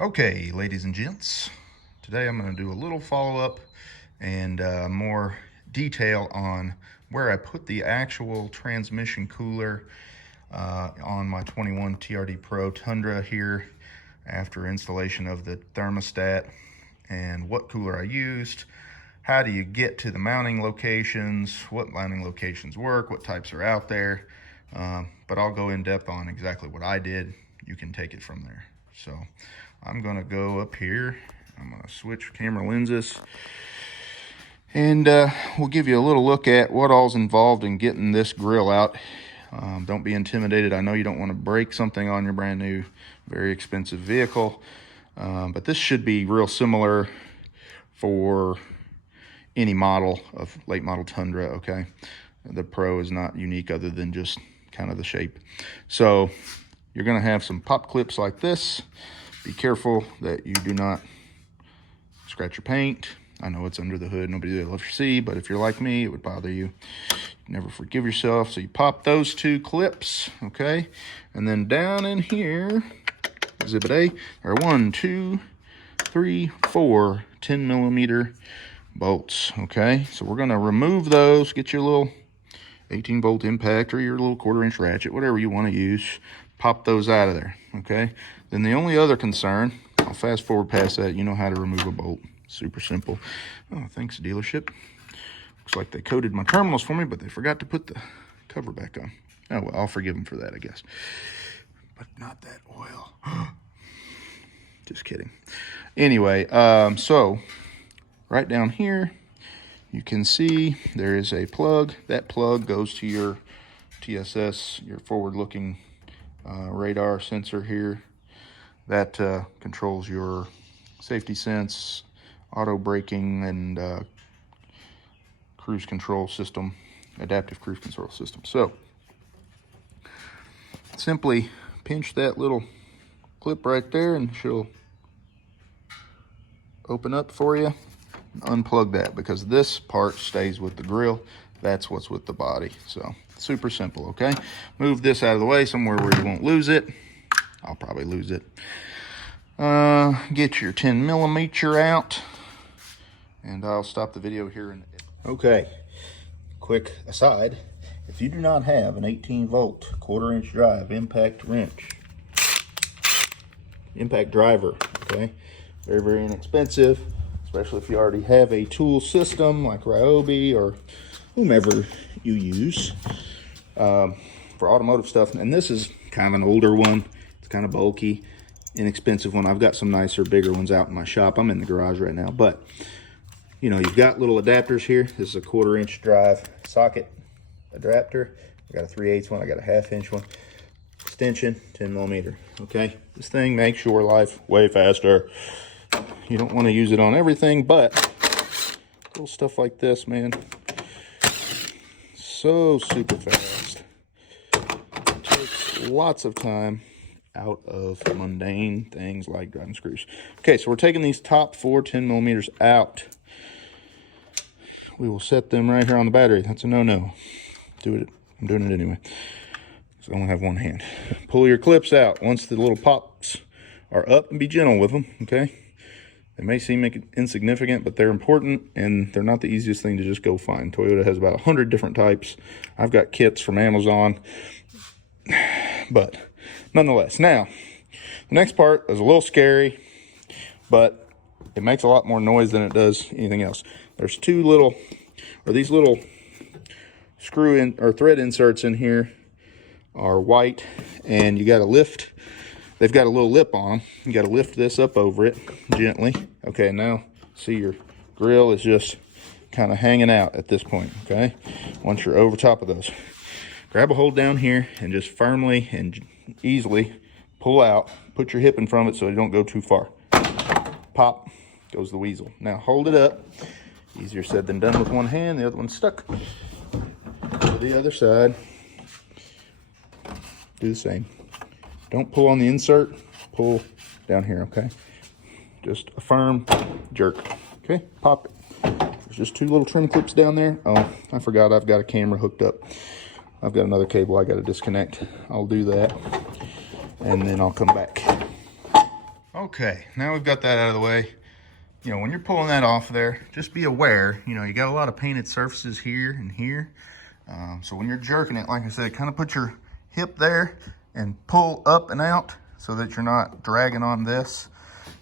Okay, ladies and gents, today I'm going to do a little follow-up and more detail on where I put the actual transmission cooler on my 21 TRD Pro Tundra here after installation of the thermostat, and what cooler I used. How do you get to the mounting locations, what mounting locations work, what types are out there, but I'll go in depth on exactly what I did. You can take it from there. So I'm gonna go up here, I'm gonna switch camera lenses, and we'll give you a little look at what all's involved in getting this grill out. Don't be intimidated. I know you don't want to break something on your brand new, very expensive vehicle, but this should be real similar for any model of late model Tundra, okay? The Pro is not unique other than just kind of the shape. So you're gonna have some pop clips like this. Be careful that you do not scratch your paint. I know it's under the hood, nobody will ever see, but if you're like me, it would bother you. You never forgive yourself. So you pop those two clips, okay? And then down in here, Exhibit A, there are 1, 2, 3, 4 10 millimeter bolts, okay? So we're gonna remove those, get your little 18 volt impact or your little 1/4 inch ratchet, whatever you wanna use, pop those out of there, okay? Then the only other concern, I'll fast forward past that, you know how to remove a bolt. Super simple. Oh, thanks dealership. Looks like they coated my terminals for me, but they forgot to put the cover back on. Oh, well, I'll forgive them for that, I guess. But not that oil. Just kidding. Anyway, so right down here, you can see there is a plug. That plug goes to your TSS, your forward-looking radar sensor here. That controls your safety sense, auto braking, and cruise control system, adaptive cruise control system. So simply pinch that little clip right there and she'll open up for you. Unplug that because this part stays with the grill. That's what's with the body. So super simple, okay? Move this out of the way somewhere where you won't lose it. I'll probably lose it. Get your 10 millimeter out, and I'll stop the video here. Okay, quick aside. If you do not have an 18 volt 1/4 inch drive impact wrench, impact driver, okay, very, very inexpensive, especially if you already have a tool system like Ryobi or whomever you use for automotive stuff. And this is kind of an older one. It's kind of bulky, inexpensive one. I've got some nicer, bigger ones out in my shop. I'm in the garage right now, but you know, you've got little adapters here. This is a 1/4 inch drive socket adapter. I got a 3/8 one. I got a 1/2 inch one. Extension, 10 millimeter. Okay, this thing makes your life way faster. You don't want to use it on everything, but little stuff like this, man, so super fast. It takes lots of time out of mundane things like driving screws. Okay, so we're taking these top 4 10 millimeters out. We will set them right here on the battery. That's a no-no. Do it. I'm doing it anyway. So I only have one hand. Pull your clips out once the little pops are up, and be gentle with them, okay? They may seem insignificant, but they're important, and they're not the easiest thing to just go find. Toyota has about 100 different types. I've got kits from Amazon, but nonetheless. Now, the next part is a little scary, but it makes a lot more noise than it does anything else. There's these little screw in or thread inserts in here are white, and you got to lift. They've got a little lip on them. You got to lift this up over it gently. Okay, now see your grill is just kind of hanging out at this point, okay? Once you're over top of those, grab a hold down here and just firmly and easily pull out. Put your hip in front of it so you don't go too far. Pop goes the weasel. Now hold it up. Easier said than done with one hand. The other one's stuck. To the other side. Do the same. Don't pull on the insert. Pull down here, okay? Just a firm jerk. Okay, pop it. There's just 2 little trim clips down there. Oh, I forgot I've got a camera hooked up. I've got another cable I got to disconnect. I'll do that, and then I'll come back. Okay, now we've got that out of the way. You know, when you're pulling that off there, just be aware, you know, you got a lot of painted surfaces here and here. So when you're jerking it, like I said, kind of put your hip there and pull up and out so that you're not dragging on this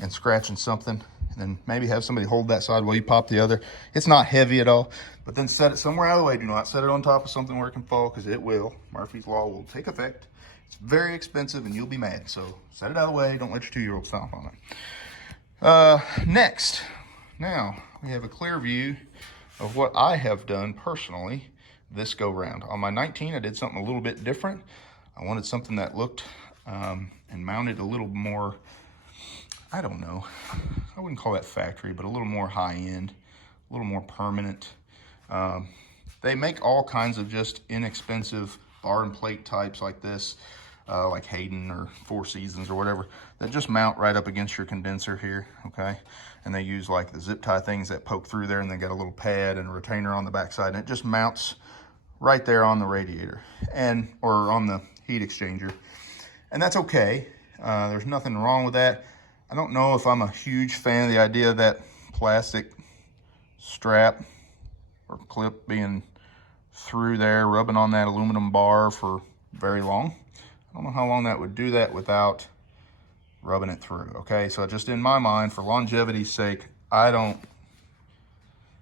and scratching something. And then maybe have somebody hold that side while you pop the other. It's not heavy at all, but then set it somewhere out of the way. Do not set it on top of something where it can fall, because it will. Murphy's Law will take effect. It's very expensive and you'll be mad. So set it out of the way. Don't let your 2-year-old stomp on it. Next, now we have a clear view of what I have done personally this go round. On my 19, I did something a little bit different. I wanted something that looked and mounted a little more, I don't know, I wouldn't call that factory, but a little more high-end, a little more permanent. They make all kinds of just inexpensive bar and plate types like this, like Hayden or Four Seasons or whatever, that just mount right up against your condenser here, okay? And they use like the zip tie things that poke through there, and they got a little pad and a retainer on the backside, and it just mounts right there on the radiator or on the heat exchanger. And that's okay. There's nothing wrong with that. I don't know if I'm a huge fan of the idea of that plastic strap or clip being through there, rubbing on that aluminum bar for very long. I don't know how long that would do that without rubbing it through, okay? So just in my mind, for longevity's sake, I don't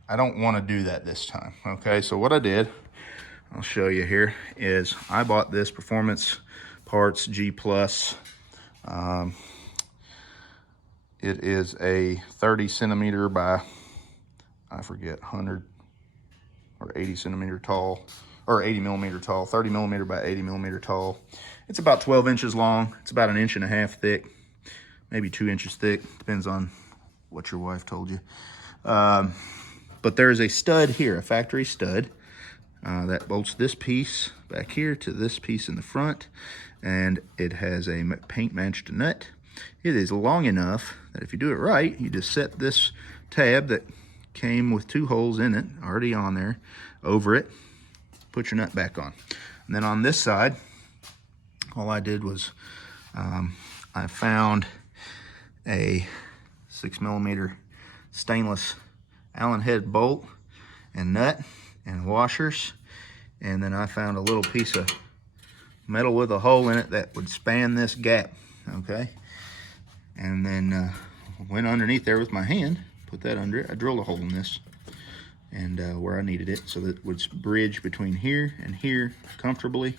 want to do that this time, okay? So what I did, I'll show you here, is I bought this Performance Parts G+. It is a 30 centimeter by, I forget, 100 or 80 centimeter tall, or 80 millimeter tall, 30 millimeter by 80 millimeter tall. It's about 12 inches long. It's about 1.5 inches thick, maybe 2 inches thick, depends on what your wife told you. But there's a stud here, a factory stud, that bolts this piece back here to this piece in the front, and it has a paint matched nut. It is long enough that if you do it right, you just set this tab that came with 2 holes in it, already on there, over it, put your nut back on. And then on this side, all I did was I found a 6 millimeter stainless Allen head bolt and nut and washers, and then I found a little piece of metal with a hole in it that would span this gap, okay? And then went underneath there with my hand, put that under it. I drilled a hole in this and where I needed it, so that it would bridge between here and here comfortably.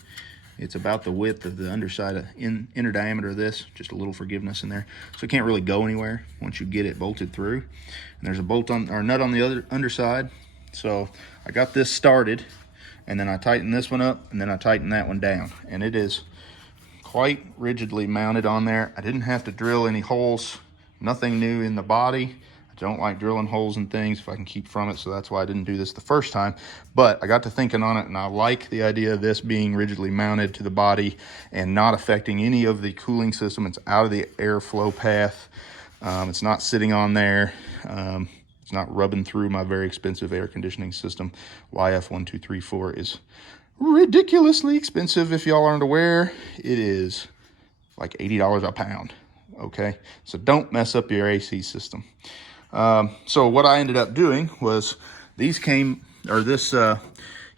It's about the width of the underside of inner diameter of this, just a little forgiveness in there, so it can't really go anywhere once you get it bolted through. And there's a bolt on, or nut on the other underside. So I got this started, and then I tightened this one up, and then I tightened that one down, and it is quite rigidly mounted on there. I didn't have to drill any holes, nothing new in the body. I don't like drilling holes in things if I can keep from it, so that's why I didn't do this the first time. But I got to thinking on it, and I like the idea of this being rigidly mounted to the body and not affecting any of the cooling system. It's out of the airflow path. It's not sitting on there. It's not rubbing through my very expensive air conditioning system. YF1234 is ridiculously expensive. If y'all aren't aware, it is like $80 a pound, okay? So don't mess up your AC system. So what I ended up doing was this heat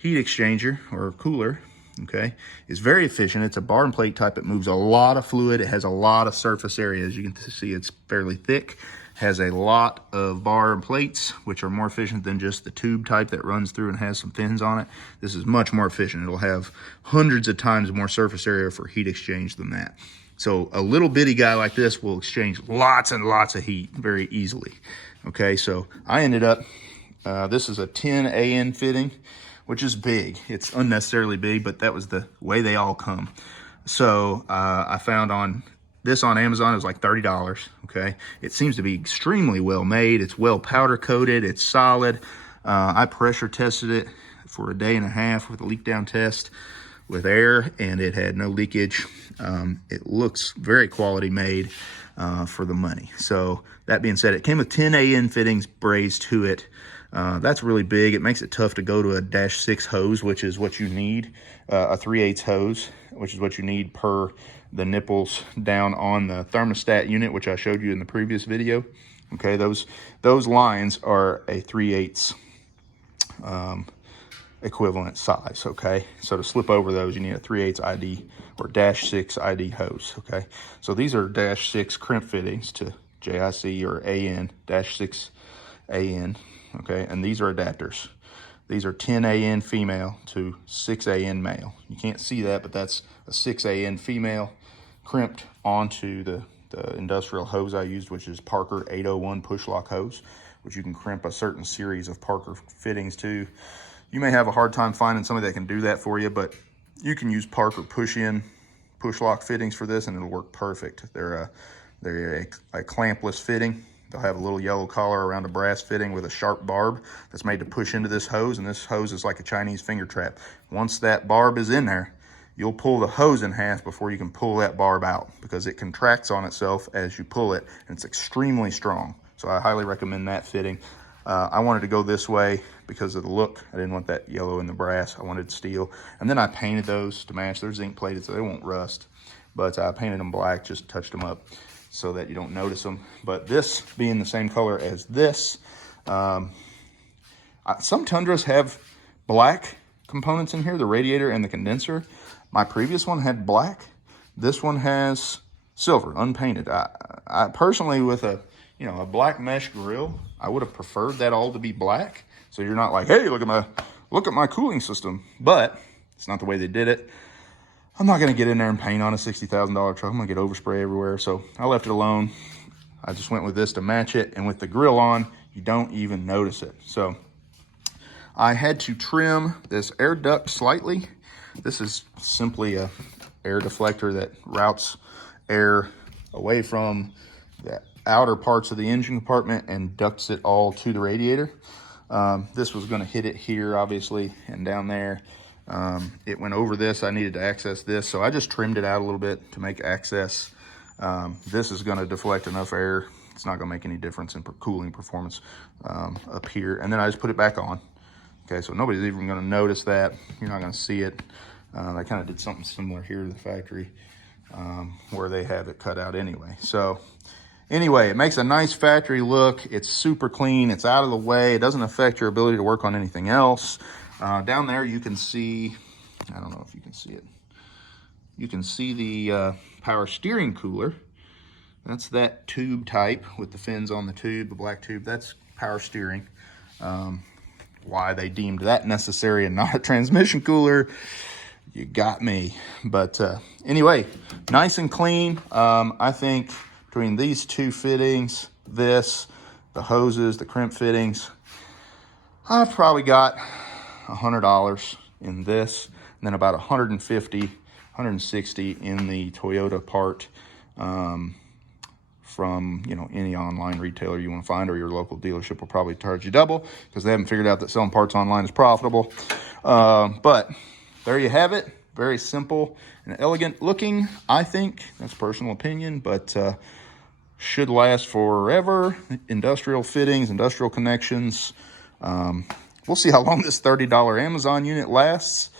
exchanger or cooler, okay, is very efficient. It's a bar and plate type. It moves a lot of fluid. It has a lot of surface area. As you can see, it's fairly thick, has a lot of bar and plates, which are more efficient than just the tube type that runs through and has some fins on it. This is much more efficient. It'll have hundreds of times more surface area for heat exchange than that. So a little bitty guy like this will exchange lots and lots of heat very easily. Okay, so I ended up, this is a 10 AN fitting, which is big. It's unnecessarily big, but that was the way they all come. So I found on Amazon, it was like $30, okay? It seems to be extremely well made. It's well powder coated, it's solid. I pressure tested it for 1.5 days with a leak down test with air, and it had no leakage. It looks very quality made for the money. So that being said, it came with 10 AN fittings brazed to it. That's really big. It makes it tough to go to a -6 hose, which is what you need, a 3/8 hose, which is what you need per the nipples down on the thermostat unit, which I showed you in the previous video. Okay, those lines are a 3/8 equivalent size. Okay, so to slip over those, you need a 3/8 ID or -6 ID hose. Okay, so these are -6 crimp fittings to JIC or AN -6 AN. Okay, and these are adapters. These are 10 AN female to 6 AN male. You can't see that, but that's a 6 AN female crimped onto the industrial hose I used, which is Parker 801 push lock hose, which you can crimp a certain series of Parker fittings to. You may have a hard time finding somebody that can do that for you, but you can use Parker push lock fittings for this, and it'll work perfect. They're a clampless fitting. They'll have a little yellow collar around a brass fitting with a sharp barb that's made to push into this hose, and this hose is like a Chinese finger trap. Once that barb is in there, you'll pull the hose in half before you can pull that barb out, because it contracts on itself as you pull it, and it's extremely strong. So I highly recommend that fitting. I wanted to go this way because of the look. I didn't want that yellow in the brass. I wanted steel. And then I painted those to match. They're zinc plated, so they won't rust. But I painted them black, just touched them up so that you don't notice them. But this being the same color as this, some Tundras have black components in here, the radiator and the condenser. My previous one had black. This one has silver, unpainted. I personally, with a black mesh grill, I would have preferred that all to be black. So you're not like, hey, look at my cooling system. But it's not the way they did it. I'm not gonna get in there and paint on a $60,000 truck. I'm gonna get overspray everywhere. So I left it alone. I just went with this to match it. And with the grill on, you don't even notice it. So I had to trim this air duct slightly. This is simply a air deflector that routes air away from the outer parts of the engine compartment and ducts it all to the radiator. This was going to hit it here, obviously, and down there. It went over this. I needed to access this, so I just trimmed it out a little bit to make access. This is going to deflect enough air. It's not going to make any difference in cooling performance up here. And then I just put it back on. Okay, so nobody's even going to notice that. You're not going to see it. I kind of did something similar here to the factory where they have it cut out anyway. So anyway, it makes a nice factory look. It's super clean. It's out of the way. It doesn't affect your ability to work on anything else. Down there you can see, I don't know if you can see it. You can see the power steering cooler. That's that tube type with the fins on the tube, the black tube. That's power steering. Why they deemed that necessary and not a transmission cooler, you got me. But anyway, nice and clean. I think between these two fittings, the hoses, the crimp fittings, I've probably got $100 in this, and then about $150, $160 in the Toyota part from any online retailer you want to find, or your local dealership will probably charge you double because they haven't figured out that selling parts online is profitable. But there you have it. Very simple and elegant looking, I think. That's personal opinion, but should last forever. Industrial fittings, industrial connections. We'll see how long this $30 Amazon unit lasts.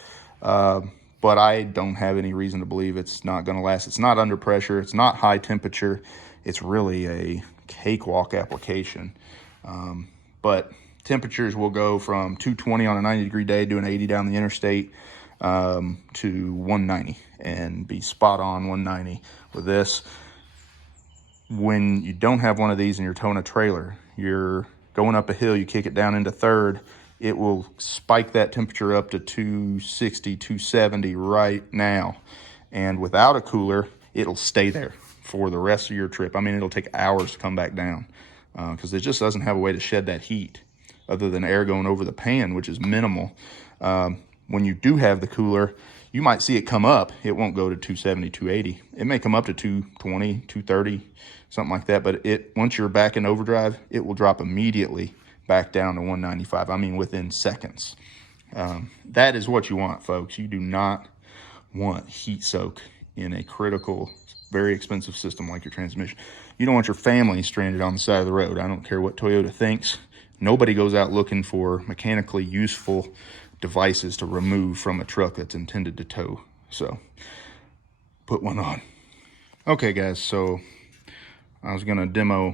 But I don't have any reason to believe it's not going to last. It's not under pressure. It's not high temperature. It's really a cakewalk application. But temperatures will go from 220 on a 90-degree day doing 80 down the interstate to 190 and be spot on 190 with this. When you don't have one of these and you're towing a trailer, you're going up a hill, you kick it down into third, it will spike that temperature up to 260, 270 right now. And without a cooler, it'll stay there for the rest of your trip. I mean, it'll take hours to come back down because it just doesn't have a way to shed that heat other than air going over the pan, which is minimal. When you do have the cooler, you might see it come up. It won't go to 270, 280. It may come up to 220, 230, something like that. But once you're back in overdrive, it will drop immediately back down to 195. I mean, within seconds. That is what you want, folks. You do not want heat soak in a critical, very expensive system like your transmission. You don't want your family stranded on the side of the road. I don't care what Toyota thinks. Nobody goes out looking for mechanically useful devices to remove from a truck that's intended to tow. So put one on. Okay guys, so I was gonna demo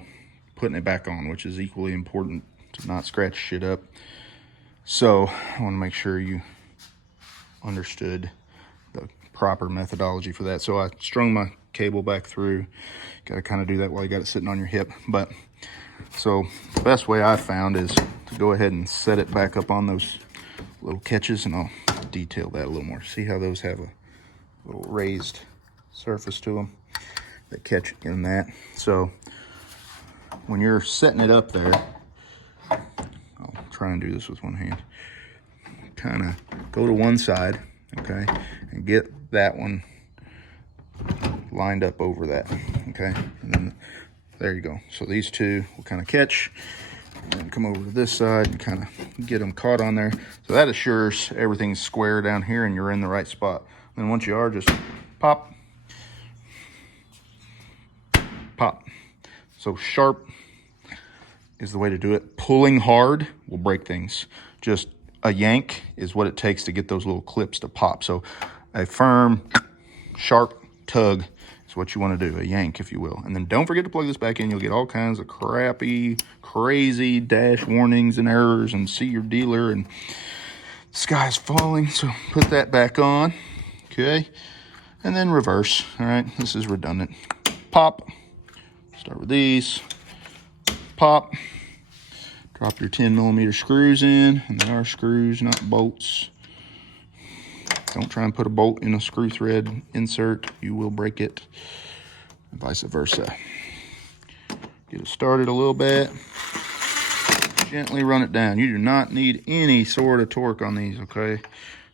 putting it back on, which is equally important to not scratch shit up. So I want to make sure you understood the proper methodology for that. So I strung my cable back through. Got to kind of do that while you got it sitting on your hip. But so the best way I found is to go ahead and set it back up on those little catches, and I'll detail that a little more. See how those have a little raised surface to them that catch in that. So when you're setting it up there, I'll try and do this with one hand. Kind of go to one side, okay, and get that one lined up over that, okay, and then there you go. So these two will kind of catch and come over to this side and kind of get them caught on there. So that assures everything's square down here and you're in the right spot. Then once you are, just pop, pop. So sharp is the way to do it. Pulling hard will break things. Just a yank is what it takes to get those little clips to pop. So a firm, sharp tug is what you want to do, a yank, if you will. And then don't forget to plug this back in. You'll get all kinds of crappy, crazy dash warnings and errors and see your dealer and the sky's falling. So put that back on, okay? And then reverse, all right? This is redundant. Pop, start with these, pop. Drop your 10mm screws in, and they are screws, not bolts. Don't try and put a bolt in a screw thread insert. You will break it, and vice versa. Get it started a little bit. Gently run it down. You do not need any sort of torque on these, okay?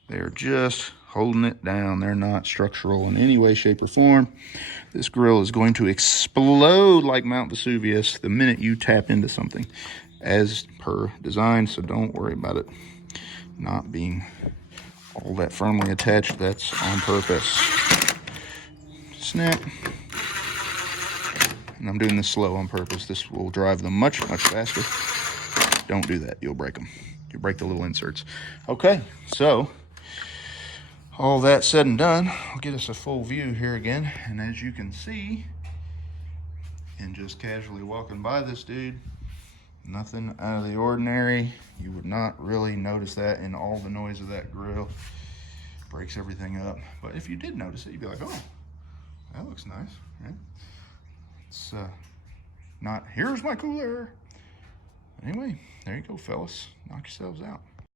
They're just holding it down. They're not structural in any way, shape, or form. This grill is going to explode like Mount Vesuvius the minute you tap into something, as per design, so don't worry about it not being all that firmly attached. That's on purpose. Snap. And I'm doing this slow on purpose. This will drive them much faster. Don't do that. You'll break them. You'll break the little inserts. Okay, so all that said and done, I'll get us a full view here again. And as you can see, and just casually walking by this dude, nothing out of the ordinary. You would not really notice that in all the noise of that grill. Breaks everything up. But if you did notice it, you'd be like, oh, that looks nice, right? It's not, here's my cooler. Anyway, there you go, fellas. Knock yourselves out.